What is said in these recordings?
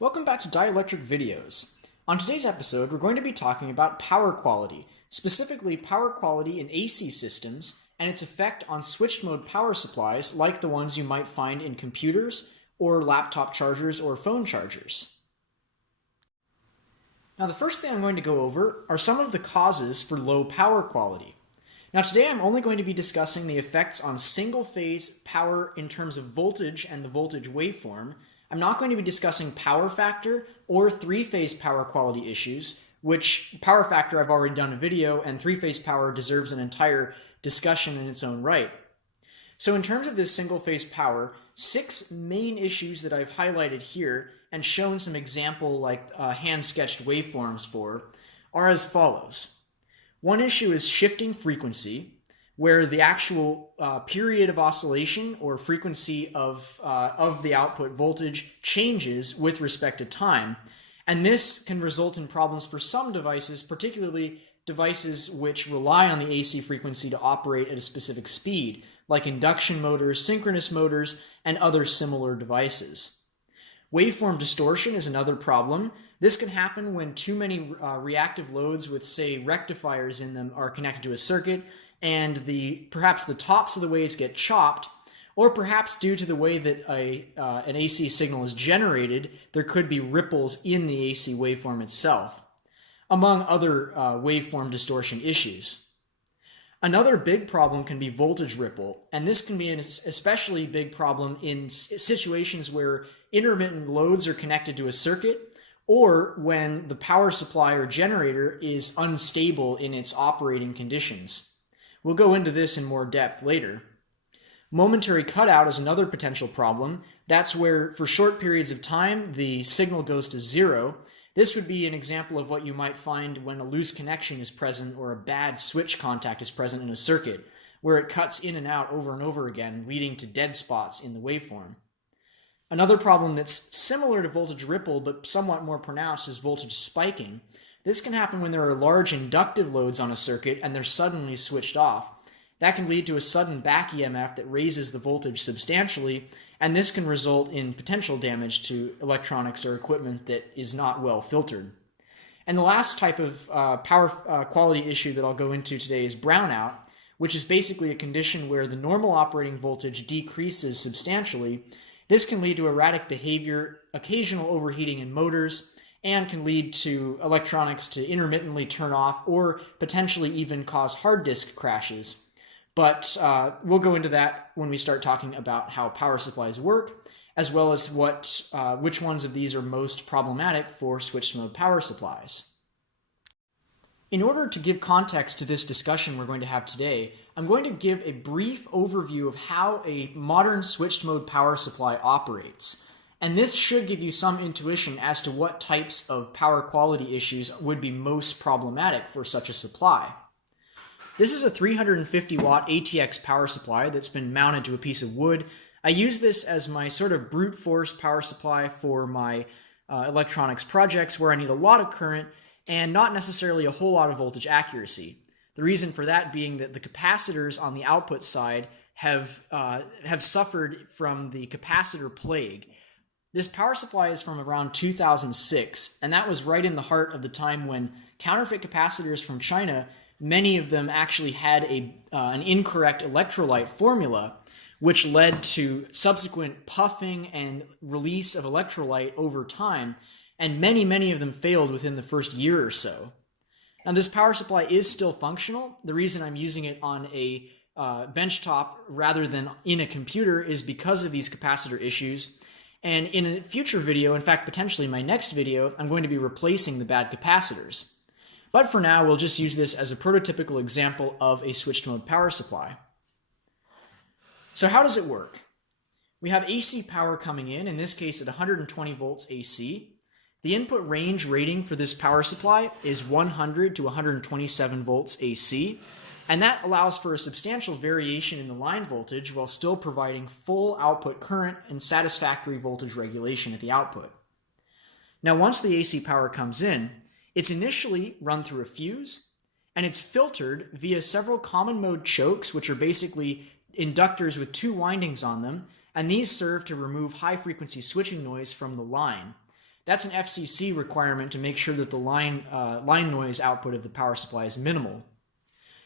Welcome back to Dielectric Videos. On today's episode, we're going to be talking about power quality, specifically power quality in AC systems and its effect on switched mode power supplies like the ones you might find in computers or laptop chargers or phone chargers. Now, the first thing I'm going to go over are some of the causes for low power quality. Now, today I'm only going to be discussing the effects on single-phase power in terms of voltage and the voltage waveform. I'm not going to be discussing power factor or three-phase power quality issues, which power factor I've already done a video, and three-phase power deserves an entire discussion in its own right. So in terms of this single-phase power, 6 main issues that I've highlighted here and shown some example hand-sketched waveforms for are as follows. One issue is shifting frequency, where the actual period of oscillation or frequency of the output voltage changes with respect to time. And this can result in problems for some devices, particularly devices which rely on the AC frequency to operate at a specific speed, like induction motors, synchronous motors, and other similar devices. Waveform distortion is another problem. This can happen when too many reactive loads with, say, rectifiers in them are connected to a circuit, and perhaps the tops of the waves get chopped, or perhaps due to the way that an AC signal is generated, there could be ripples in the AC waveform itself, among other waveform distortion issues. Another big problem can be voltage ripple, and this can be an especially big problem in situations where intermittent loads are connected to a circuit, or when the power supply or generator is unstable in its operating conditions. We'll go into this in more depth later. Momentary cutout is another potential problem. That's where, for short periods of time, the signal goes to zero. This would be an example of what you might find when a loose connection is present or a bad switch contact is present in a circuit, where it cuts in and out over and over again, leading to dead spots in the waveform. Another problem that's similar to voltage ripple but somewhat more pronounced is voltage spiking. This can happen when there are large inductive loads on a circuit and they're suddenly switched off. That can lead to a sudden back EMF that raises the voltage substantially, and this can result in potential damage to electronics or equipment that is not well filtered. And the last type of power quality issue that I'll go into today is brownout, which is basically a condition where the normal operating voltage decreases substantially. This can lead to erratic behavior, occasional overheating in motors, and can lead to electronics to intermittently turn off or potentially even cause hard disk crashes. But we'll go into that when we start talking about how power supplies work, as well as which ones of these are most problematic for switched mode power supplies. In order to give context to this discussion we're going to have today, I'm going to give a brief overview of how a modern switched mode power supply operates. And this should give you some intuition as to what types of power quality issues would be most problematic for such a supply. This is a 350 watt ATX power supply that's been mounted to a piece of wood. I use this as my sort of brute force power supply for my electronics projects where I need a lot of current and not necessarily a whole lot of voltage accuracy. The reason for that being that the capacitors on the output side have suffered from the capacitor plague. This power supply is from around 2006, and that was right in the heart of the time when counterfeit capacitors from China, many of them actually had an incorrect electrolyte formula, which led to subsequent puffing and release of electrolyte over time, and many of them failed within the first year or so. Now, this power supply is still functional. The reason I'm using it on a benchtop rather than in a computer is because of these capacitor issues. And in a future video, in fact, potentially my next video, I'm going to be replacing the bad capacitors. But for now, we'll just use this as a prototypical example of a switched mode power supply. So how does it work? We have AC power coming in this case at 120 volts AC. The input range rating for this power supply is 100 to 127 volts AC. And that allows for a substantial variation in the line voltage while still providing full output current and satisfactory voltage regulation at the output. Now, once the AC power comes in, it's initially run through a fuse, and it's filtered via several common mode chokes, which are basically inductors with 2 windings on them, and these serve to remove high frequency switching noise from the line. That's an FCC requirement to make sure that the line noise output of the power supply is minimal.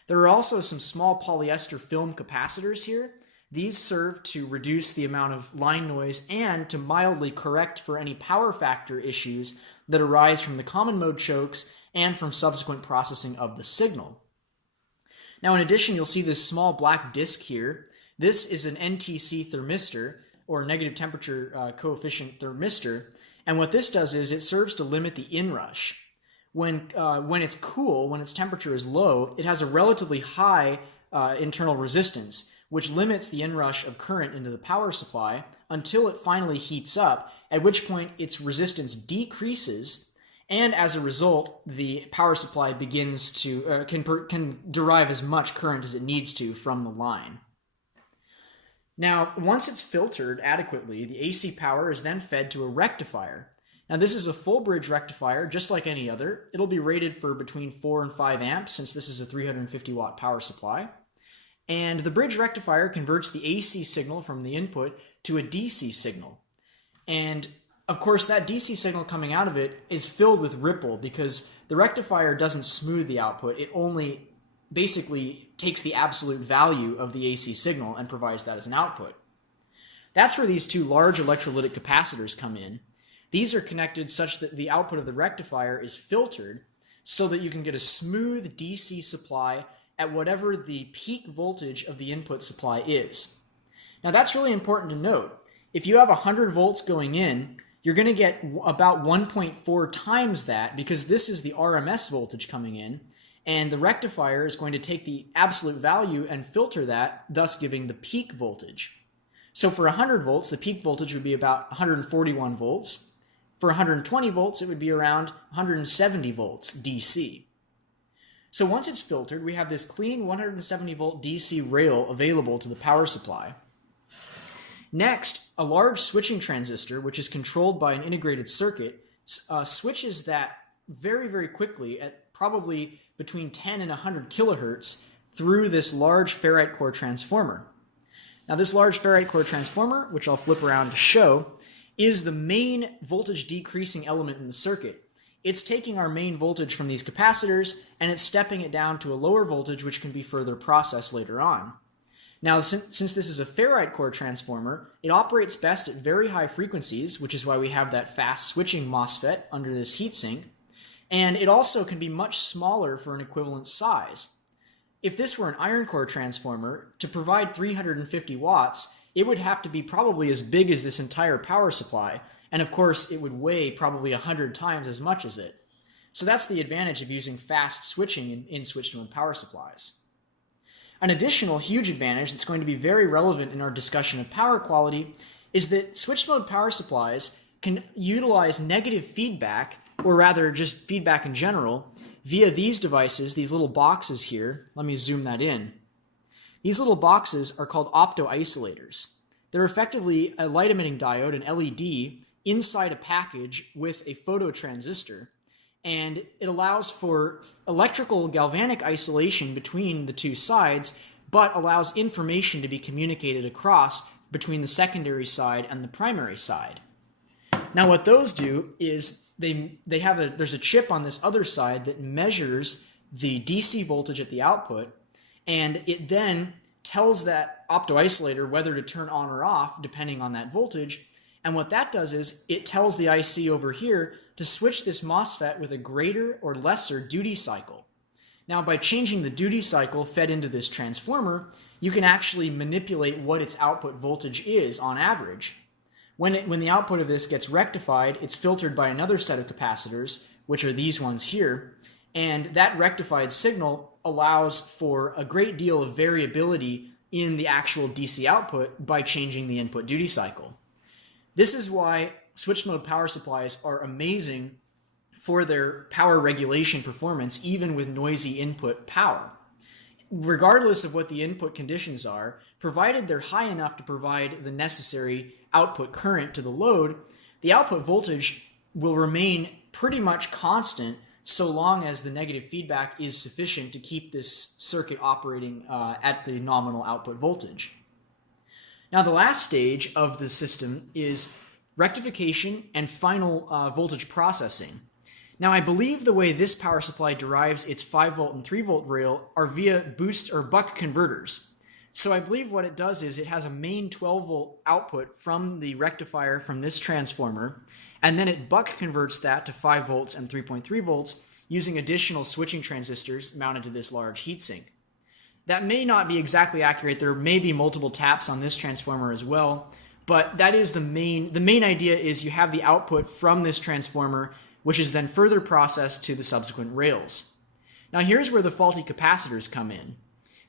There are also some small polyester film capacitors here. These serve to reduce the amount of line noise and to mildly correct for any power factor issues that arise from the common mode chokes and from subsequent processing of the signal. Now, in addition, you'll see this small black disc here. This is an NTC thermistor, or negative temperature coefficient thermistor, and what this does is it serves to limit the inrush. When it's cool, when its temperature is low, it has a relatively high internal resistance, which limits the inrush of current into the power supply until it finally heats up, at which point its resistance decreases, and as a result, the power supply begins to can derive as much current as it needs to from the line. Now, once it's filtered adequately, the AC power is then fed to a rectifier. Now, this is a full bridge rectifier, just like any other. It'll be rated for between 4 and 5 amps, since this is a 350 watt power supply. And the bridge rectifier converts the AC signal from the input to a DC signal. And of course, that DC signal coming out of it is filled with ripple because the rectifier doesn't smooth the output. It only basically takes the absolute value of the AC signal and provides that as an output. That's where these two large electrolytic capacitors come in. These are connected such that the output of the rectifier is filtered so that you can get a smooth DC supply at whatever the peak voltage of the input supply is. Now, that's really important to note. If you have 100 volts going in, you're going to get about 1.4 times that because this is the RMS voltage coming in, and the rectifier is going to take the absolute value and filter that, thus giving the peak voltage. So for 100 volts, the peak voltage would be about 141 volts. For 120 volts, it would be around 170 volts DC. So once it's filtered, we have this clean 170 volt DC rail available to the power supply. Next, a large switching transistor, which is controlled by an integrated circuit, switches that very, very quickly at probably between 10 and 100 kilohertz through this large ferrite core transformer. Now, this large ferrite core transformer, which I'll flip around to show, is the main voltage decreasing element in the circuit. It's taking our main voltage from these capacitors and it's stepping it down to a lower voltage, which can be further processed later on. Now, since this is a ferrite core transformer, it operates best at very high frequencies, which is why we have that fast switching MOSFET under this heatsink, and it also can be much smaller for an equivalent size. If this were an iron core transformer, to provide 350 watts, it would have to be probably as big as this entire power supply, and of course it would weigh probably 100 times as much as it. So that's the advantage of using fast switching in switch-mode power supplies. An additional huge advantage that's going to be very relevant in our discussion of power quality is that switch-mode power supplies can utilize negative feedback, or rather just feedback in general, via these devices, these little boxes here. Let me zoom that in. These little boxes are called opto-isolators. They're effectively a light-emitting diode, an LED, inside a package with a phototransistor, and it allows for electrical galvanic isolation between the two sides, but allows information to be communicated across between the secondary side and the primary side. Now, what those do is there's a chip on this other side that measures the DC voltage at the output, and it then tells that opto-isolator whether to turn on or off depending on that voltage. And what that does is it tells the IC over here to switch this MOSFET with a greater or lesser duty cycle. Now, by changing the duty cycle fed into this transformer, you can actually manipulate what its output voltage is on average. When the output of this gets rectified, it's filtered by another set of capacitors, which are these ones here, and that rectified signal allows for a great deal of variability in the actual DC output by changing the input duty cycle. This is why switch-mode power supplies are amazing for their power regulation performance, even with noisy input power. Regardless of what the input conditions are, provided they're high enough to provide the necessary output current to the load, the output voltage will remain pretty much constant so long as the negative feedback is sufficient to keep this circuit operating at the nominal output voltage. Now, the last stage of the system is rectification, and final voltage processing. Now, I believe the way this power supply derives its 5-volt and 3-volt rail are via boost or buck converters. So I believe what it does is it has a main 12-volt output from the rectifier from this transformer, and then it buck converts that to 5 volts and 3.3 volts using additional switching transistors mounted to this large heatsink. That may not be exactly accurate. There may be multiple taps on this transformer as well, but that is the main idea is you have the output from this transformer, which is then further processed to the subsequent rails. Now here's where the faulty capacitors come in.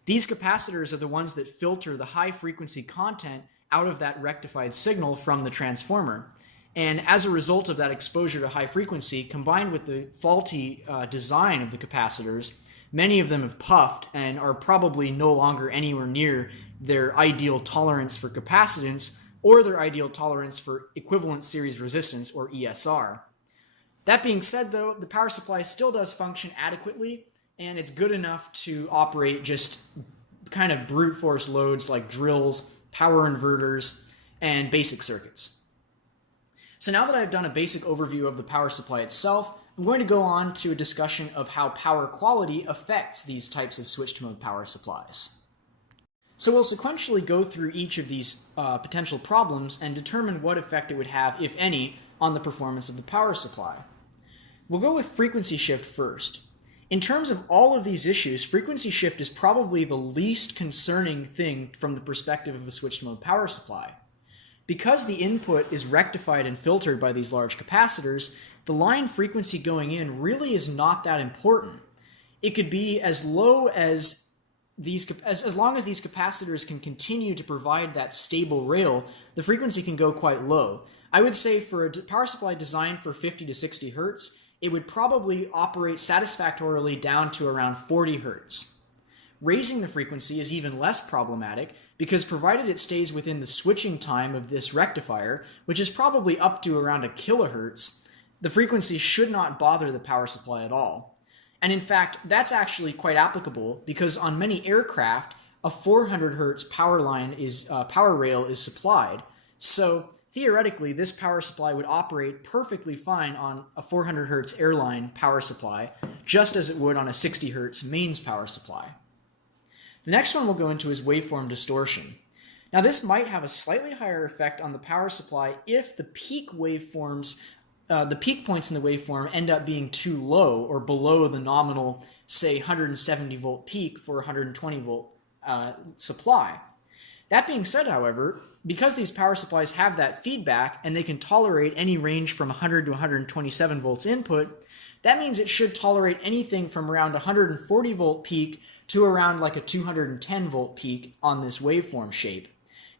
These capacitors are the ones that filter the high frequency content out of that rectified signal from the transformer. And as a result of that exposure to high frequency, combined with the faulty design of the capacitors, many of them have puffed and are probably no longer anywhere near their ideal tolerance for capacitance or their ideal tolerance for equivalent series resistance, or ESR. That being said, though, the power supply still does function adequately, and it's good enough to operate just kind of brute force loads like drills, power inverters, and basic circuits. So now that I've done a basic overview of the power supply itself, I'm going to go on to a discussion of how power quality affects these types of switched mode power supplies. So we'll sequentially go through each of these potential problems and determine what effect it would have, if any, on the performance of the power supply. We'll go with frequency shift first. In terms of all of these issues, frequency shift is probably the least concerning thing from the perspective of a switched mode power supply. Because the input is rectified and filtered by these large capacitors, the line frequency going in really is not that important. It could be as low as as long as these capacitors can continue to provide that stable rail, the frequency can go quite low. I would say for a power supply designed for 50 to 60 hertz, it would probably operate satisfactorily down to around 40 hertz. Raising the frequency is even less problematic because provided it stays within the switching time of this rectifier, which is probably up to around a kilohertz, the frequency should not bother the power supply at all. And in fact, that's actually quite applicable because on many aircraft, a 400 hertz power rail is supplied. So theoretically, this power supply would operate perfectly fine on a 400 hertz airline power supply, just as it would on a 60 hertz mains power supply. The next one we'll go into is waveform distortion. Now this might have a slightly higher effect on the power supply if the peak waveforms, the peak points in the waveform end up being too low or below the nominal, say 170 volt peak for 120 volt supply. That being said, however, because these power supplies have that feedback and they can tolerate any range from 100 to 127 volts input, that means it should tolerate anything from around 140 volt peak to around like a 210 volt peak on this waveform shape.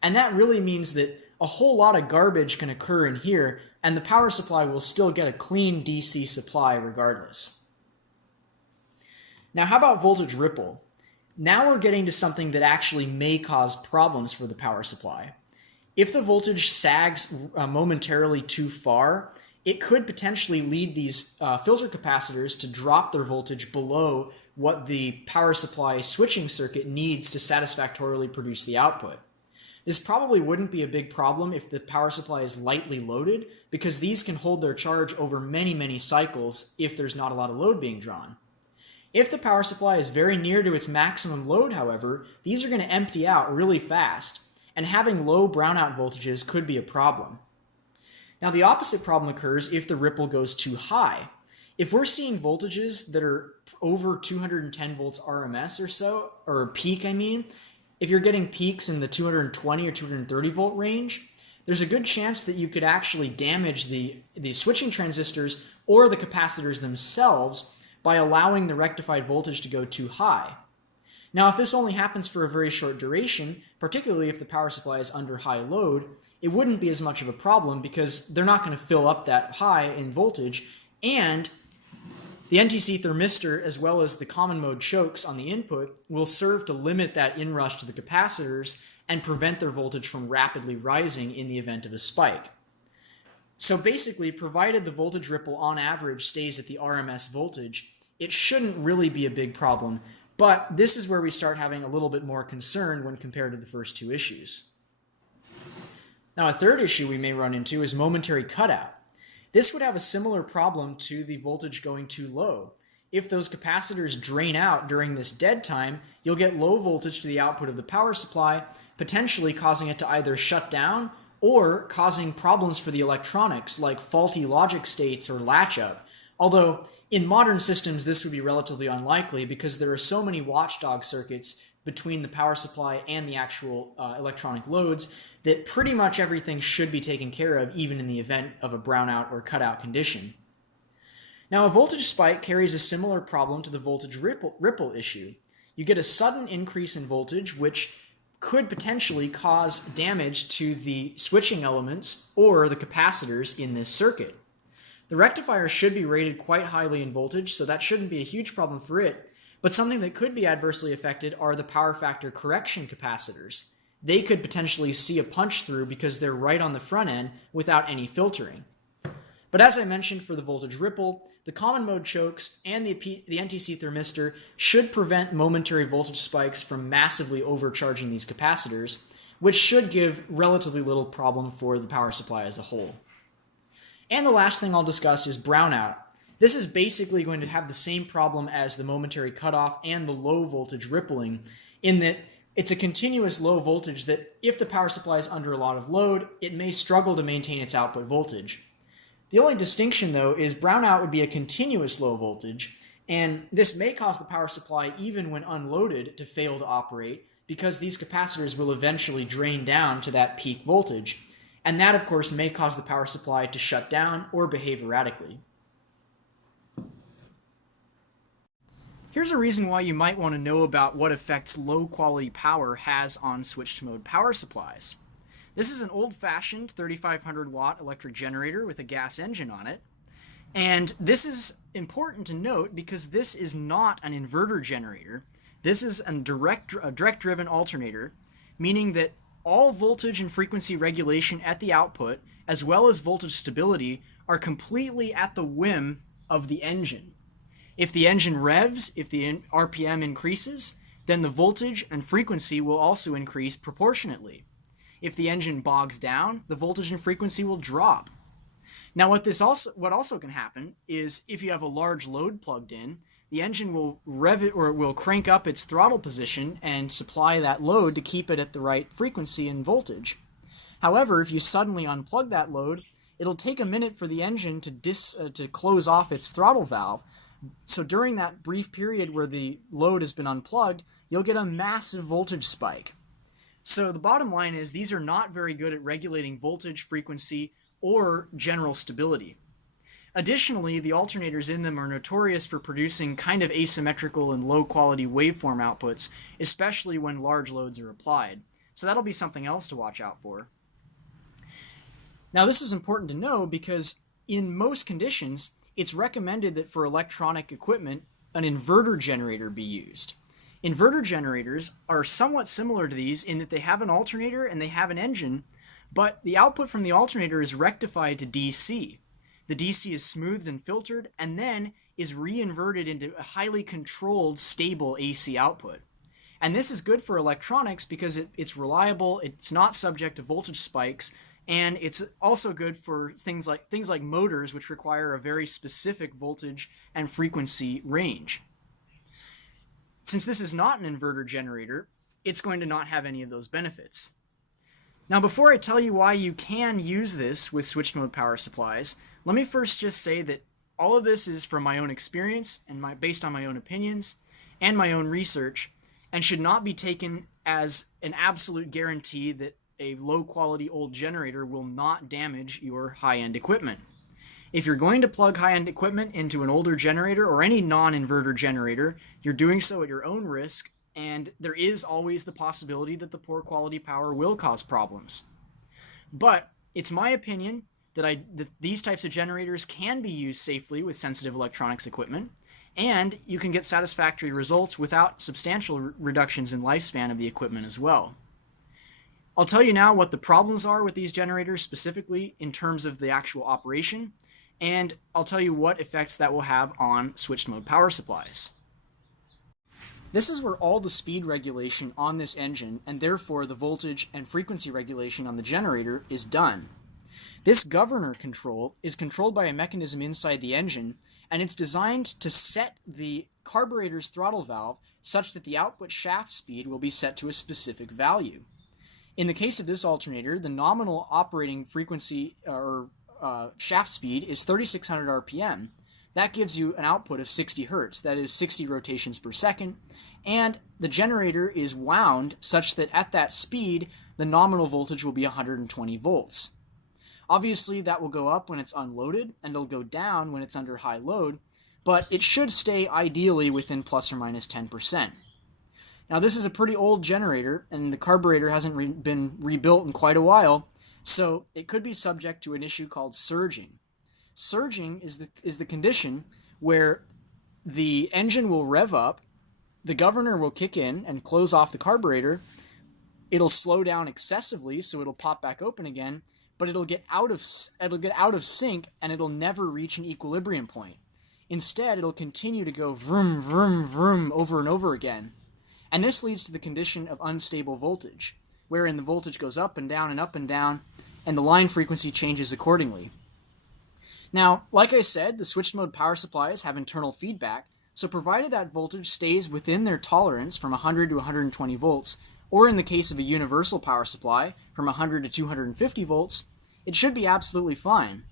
And that really means that a whole lot of garbage can occur in here and the power supply will still get a clean DC supply regardless. Now how about voltage ripple? Now we're getting to something that actually may cause problems for the power supply. If the voltage sags momentarily too far, it could potentially lead these filter capacitors to drop their voltage below what the power supply switching circuit needs to satisfactorily produce the output. This probably wouldn't be a big problem if the power supply is lightly loaded, because these can hold their charge over many, many cycles if there's not a lot of load being drawn. If the power supply is very near to its maximum load, however, these are going to empty out really fast, and having low brownout voltages could be a problem. Now the opposite problem occurs if the ripple goes too high. If we're seeing voltages that are over 210 volts RMS or so, or peak I mean, if you're getting peaks in the 220 or 230 volt range, there's a good chance that you could actually damage the switching transistors or the capacitors themselves by allowing the rectified voltage to go too high. Now, if this only happens for a very short duration, particularly if the power supply is under high load, it wouldn't be as much of a problem because they're not going to fill up that high in voltage, and the NTC thermistor as well as the common mode chokes on the input will serve to limit that inrush to the capacitors and prevent their voltage from rapidly rising in the event of a spike. So basically, provided the voltage ripple on average stays at the RMS voltage, it shouldn't really be a big problem, but this is where we start having a little bit more concern when compared to the first two issues. Now, a third issue we may run into is momentary cutout. This would have a similar problem to the voltage going too low. If those capacitors drain out during this dead time, you'll get low voltage to the output of the power supply, potentially causing it to either shut down or causing problems for the electronics like faulty logic states or latch up. Although in modern systems this would be relatively unlikely because there are so many watchdog circuits between the power supply and the actual electronic loads that pretty much everything should be taken care of even in the event of a brownout or cutout condition. Now, a voltage spike carries a similar problem to the voltage ripple issue. You get a sudden increase in voltage, which could potentially cause damage to the switching elements or the capacitors in this circuit. The rectifier should be rated quite highly in voltage, so that shouldn't be a huge problem for it, but something that could be adversely affected are the power factor correction capacitors. They could potentially see a punch through because they're right on the front end without any filtering. But as I mentioned for the voltage ripple, the common mode chokes and the NTC thermistor should prevent momentary voltage spikes from massively overcharging these capacitors, which should give relatively little problem for the power supply as a whole. And the last thing I'll discuss is brownout. This is basically going to have the same problem as the momentary cutoff and the low voltage rippling, in that it's a continuous low voltage that if the power supply is under a lot of load, it may struggle to maintain its output voltage. The only distinction, though, is brownout would be a continuous low voltage, and this may cause the power supply, even when unloaded, to fail to operate because these capacitors will eventually drain down to that peak voltage. And that, of course, may cause the power supply to shut down or behave erratically. Here's a reason why you might want to know about what effects low-quality power has on switched-mode power supplies. This is an old-fashioned 3500 watt electric generator with a gas engine on it. And this is important to note because this is not an inverter generator. This is a direct-driven alternator, meaning that all voltage and frequency regulation at the output, as well as voltage stability, are completely at the whim of the engine. If the engine revs, if the RPM increases, then the voltage and frequency will also increase proportionately. If the engine bogs down, the voltage and frequency will drop. Now what also can happen is if you have a large load plugged in, the engine will rev it or will crank up its throttle position and supply that load to keep it at the right frequency and voltage. However, if you suddenly unplug that load, it'll take a minute for the engine to close off its throttle valve. So during that brief period where the load has been unplugged, you'll get a massive voltage spike. So the bottom line is these are not very good at regulating voltage, frequency, or general stability. Additionally, the alternators in them are notorious for producing kind of asymmetrical and low-quality waveform outputs, especially when large loads are applied. So that'll be something else to watch out for. Now, this is important to know because in most conditions, it's recommended that for electronic equipment, an inverter generator be used. Inverter generators are somewhat similar to these in that they have an alternator and they have an engine, but the output from the alternator is rectified to DC. The DC is smoothed and filtered and then is reinverted into a highly controlled, stable AC output. And this is good for electronics because it's reliable, it's not subject to voltage spikes, and it's also good for things like motors, which require a very specific voltage and frequency range. Since this is not an inverter generator, it's going to not have any of those benefits. Now, before I tell you why you can use this with switched mode power supplies, let me first just say that all of this is from my own experience and based on my own opinions and my own research, and should not be taken as an absolute guarantee that a low-quality old generator will not damage your high-end equipment. If you're going to plug high-end equipment into an older generator or any non-inverter generator, you're doing so at your own risk, and there is always the possibility that the poor quality power will cause problems. But it's my opinion that these types of generators can be used safely with sensitive electronics equipment, and you can get satisfactory results without substantial reductions in lifespan of the equipment as well. I'll tell you now what the problems are with these generators specifically in terms of the actual operation, and I'll tell you what effects that will have on switched mode power supplies. This is where all the speed regulation on this engine, and therefore the voltage and frequency regulation on the generator, is done. This governor control is controlled by a mechanism inside the engine, and it's designed to set the carburetor's throttle valve such that the output shaft speed will be set to a specific value. In the case of this alternator, the nominal operating frequency or shaft speed is 3600 RPM. That gives you an output of 60 Hertz, that is 60 rotations per second, and the generator is wound such that at that speed, the nominal voltage will be 120 volts. Obviously, that will go up when it's unloaded, and it'll go down when it's under high load, but it should stay ideally within plus or minus 10%. Now, this is a pretty old generator, and the carburetor hasn't been rebuilt in quite a while, so it could be subject to an issue called surging. Surging is the condition where the engine will rev up, the governor will kick in and close off the carburetor, it'll slow down excessively, so it'll pop back open again, but it'll get out of sync and it'll never reach an equilibrium point. Instead, it'll continue to go vroom, vroom, vroom over and over again. And this leads to the condition of unstable voltage, wherein the voltage goes up and down and up and down, and the line frequency changes accordingly. Now, like I said, the switched mode power supplies have internal feedback, so provided that voltage stays within their tolerance from 100 to 120 volts, or in the case of a universal power supply, from 100 to 250 volts, it should be absolutely fine.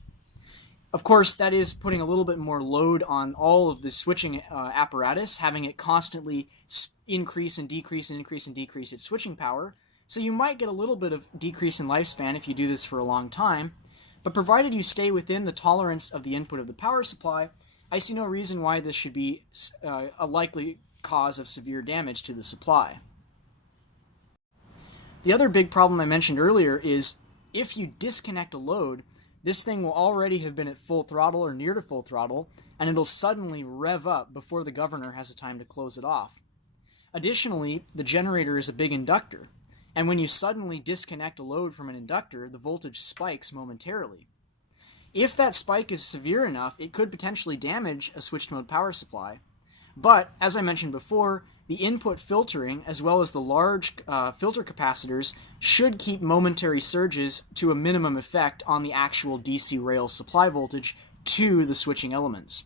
Of course, that is putting a little bit more load on all of the switching apparatus, having it constantly increase and decrease and increase and decrease its switching power, so you might get a little bit of decrease in lifespan if you do this for a long time, but provided you stay within the tolerance of the input of the power supply, I see no reason why this should be a likely cause of severe damage to the supply. The other big problem I mentioned earlier is if you disconnect a load, this thing will already have been at full throttle or near to full throttle, and it'll suddenly rev up before the governor has a time to close it off. Additionally, the generator is a big inductor, and when you suddenly disconnect a load from an inductor, the voltage spikes momentarily. If that spike is severe enough, it could potentially damage a switched mode power supply. But, as I mentioned before, the input filtering, as well as the large filter capacitors, should keep momentary surges to a minimum effect on the actual DC rail supply voltage to the switching elements.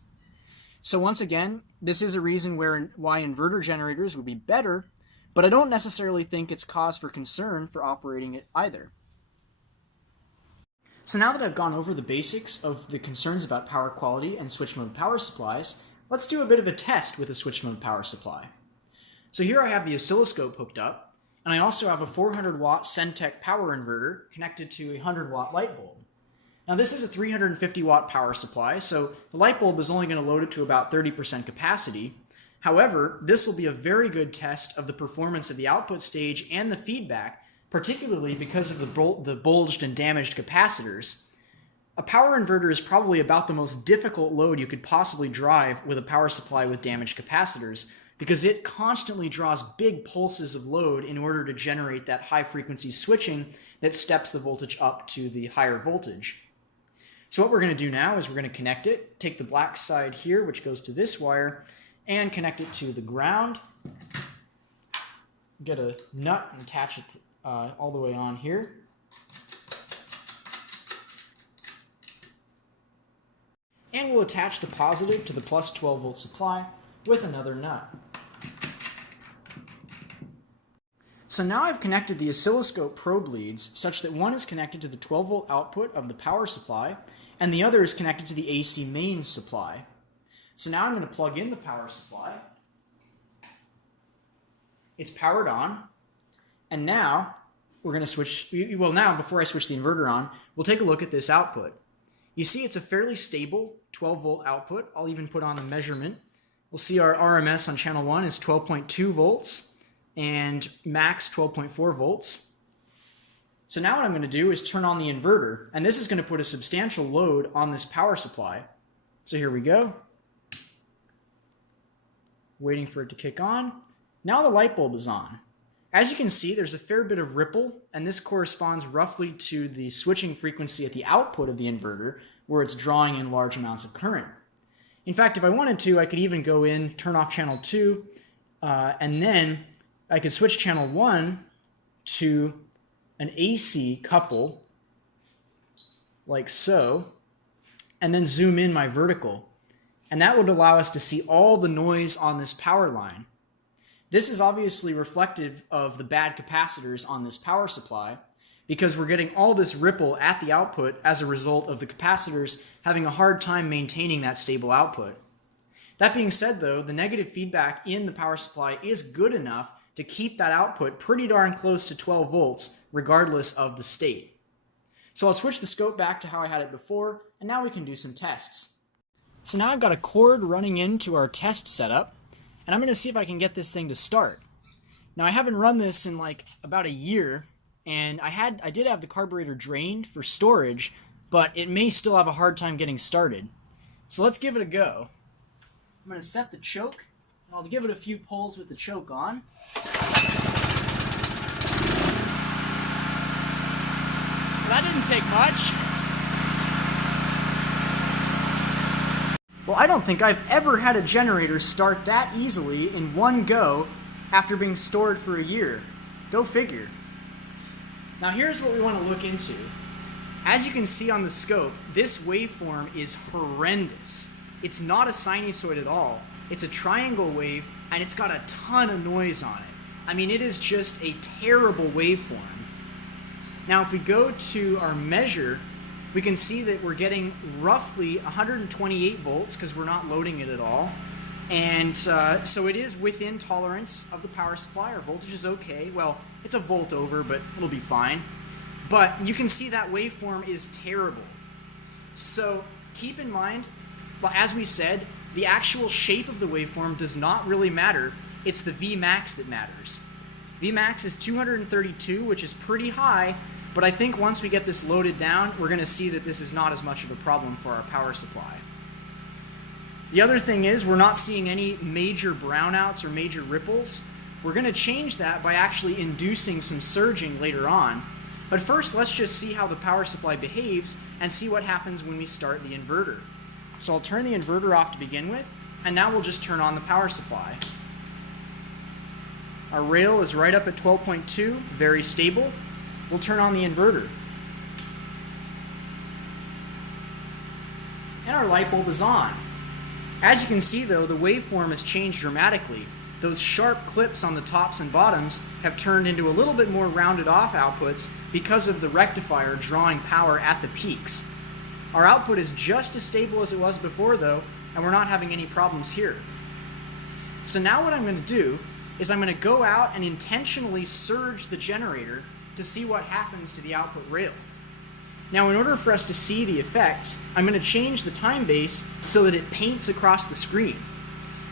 So once again, this is a reason why inverter generators would be better, but I don't necessarily think it's cause for concern for operating it either. So now that I've gone over the basics of the concerns about power quality and switch mode power supplies, let's do a bit of a test with a switch mode power supply. So here I have the oscilloscope hooked up, and I also have a 400 watt Centec power inverter connected to a 100 watt light bulb. Now this is a 350 watt power supply, so the light bulb is only going to load it to about 30% capacity. However, this will be a very good test of the performance of the output stage and the feedback, particularly because of the bulged and damaged capacitors. A power inverter is probably about the most difficult load you could possibly drive with a power supply with damaged capacitors, because it constantly draws big pulses of load in order to generate that high frequency switching that steps the voltage up to the higher voltage. So what we're going to do now is we're going to connect it, take the black side here, which goes to this wire, and connect it to the ground. Get a nut and attach it all the way on here. And we'll attach the positive to the plus 12 volt supply with another nut. So now I've connected the oscilloscope probe leads such that one is connected to the 12 volt output of the power supply and the other is connected to the AC mains supply. So now I'm going to plug in the power supply. It's powered on, and now we're going to switch, well now before I switch the inverter on, we'll take a look at this output. You see it's a fairly stable 12 volt output. I'll even put on the measurement. We'll see our RMS on channel 1 is 12.2 volts and max 12.4 volts. So now what I'm going to do is turn on the inverter, and this is going to put a substantial load on this power supply. So here we go. Waiting for it to kick on. Now the light bulb is on. As you can see, there's a fair bit of ripple, and this corresponds roughly to the switching frequency at the output of the inverter, where it's drawing in large amounts of current. In fact, if I wanted to, I could even go in, turn off channel 2, And then I could switch channel 1 to an AC couple, like so, and then zoom in my vertical. And that would allow us to see all the noise on this power line. This is obviously reflective of the bad capacitors on this power supply, because we're getting all this ripple at the output as a result of the capacitors having a hard time maintaining that stable output. That being said, though, the negative feedback in the power supply is good enough to keep that output pretty darn close to 12 volts, regardless of the state. So I'll switch the scope back to how I had it before, and now we can do some tests. So now I've got a cord running into our test setup, and I'm going to see if I can get this thing to start. Now I haven't run this in like about a year, and I did have the carburetor drained for storage, but it may still have a hard time getting started. So let's give it a go. I'm going to set the choke. I'll give it a few pulls with the choke on. Well, that didn't take much. Well, I don't think I've ever had a generator start that easily in one go after being stored for a year. Go figure. Now here's what we want to look into. As you can see on the scope, this waveform is horrendous. It's not a sinusoid at all. It's a triangle wave, and it's got a ton of noise on it. I mean, it is just a terrible waveform. Now, if we go to our measure, we can see that we're getting roughly 128 volts because we're not loading it at all. And so it is within tolerance of the power supply. Our voltage is okay. Well, it's a volt over, but it'll be fine. But you can see that waveform is terrible. So keep in mind, well, as we said, the actual shape of the waveform does not really matter. It's the Vmax that matters. Vmax is 232, which is pretty high, but I think once we get this loaded down, we're going to see that this is not as much of a problem for our power supply. The other thing is we're not seeing any major brownouts or major ripples. We're going to change that by actually inducing some surging later on. But first, let's just see how the power supply behaves and see what happens when we start the inverter. So I'll turn the inverter off to begin with, and now we'll just turn on the power supply. Our rail is right up at 12.2, very stable. We'll turn on the inverter. And our light bulb is on. As you can see, though, the waveform has changed dramatically. Those sharp clips on the tops and bottoms have turned into a little bit more rounded off outputs because of the rectifier drawing power at the peaks. Our output is just as stable as it was before, though, and we're not having any problems here. So now what I'm going to do is I'm going to go out and intentionally surge the generator to see what happens to the output rail. Now, in order for us to see the effects, I'm going to change the time base so that it paints across the screen.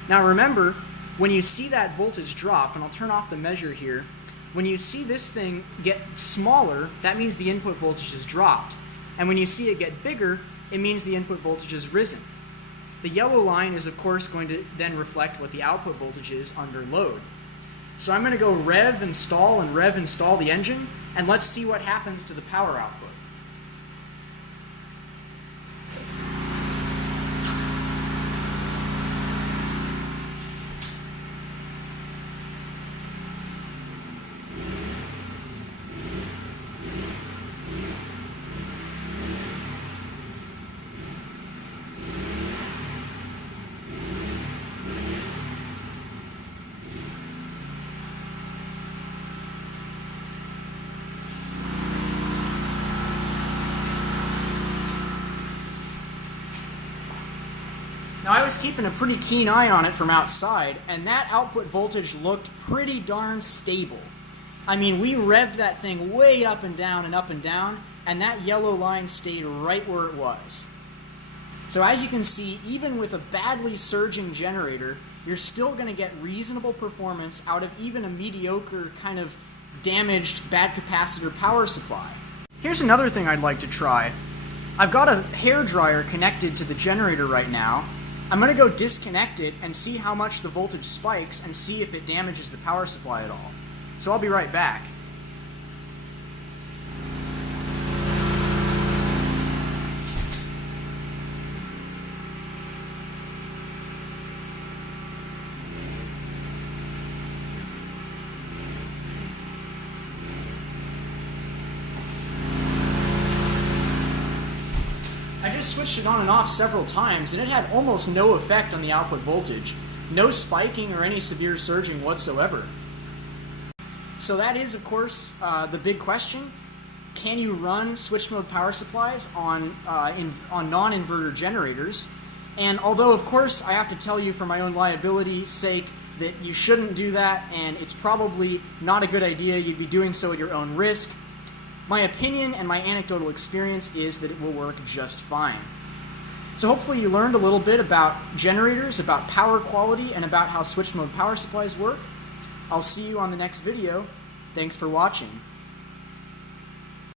Now remember, when you see that voltage drop, and I'll turn off the measure here, when you see this thing get smaller, that means the input voltage has dropped. And when you see it get bigger, it means the input voltage has risen. The yellow line is, of course, going to then reflect what the output voltage is under load. So I'm going to go rev install the engine, and let's see what happens to the power output. Now, I was keeping a pretty keen eye on it from outside, and that output voltage looked pretty darn stable. I mean, we revved that thing way up and down, and that yellow line stayed right where it was. So as you can see, even with a badly surging generator, you're still going to get reasonable performance out of even a mediocre kind of damaged bad capacitor power supply. Here's another thing I'd like to try. I've got a hairdryer connected to the generator right now. I'm going to go disconnect it and see how much the voltage spikes and see if it damages the power supply at all. So I'll be right back. just switched it on and off several times, and it had almost no effect on the output voltage. No spiking or any severe surging whatsoever. So that is, of course, the big question. Can you run switched mode power supplies on non-inverter generators? And although, of course, I have to tell you for my own liability's sake that you shouldn't do that, and it's probably not a good idea, you'd be doing so at your own risk, my opinion and my anecdotal experience is that it will work just fine. So hopefully you learned a little bit about generators, about power quality, and about how switched mode power supplies work. I'll see you on the next video. Thanks for watching.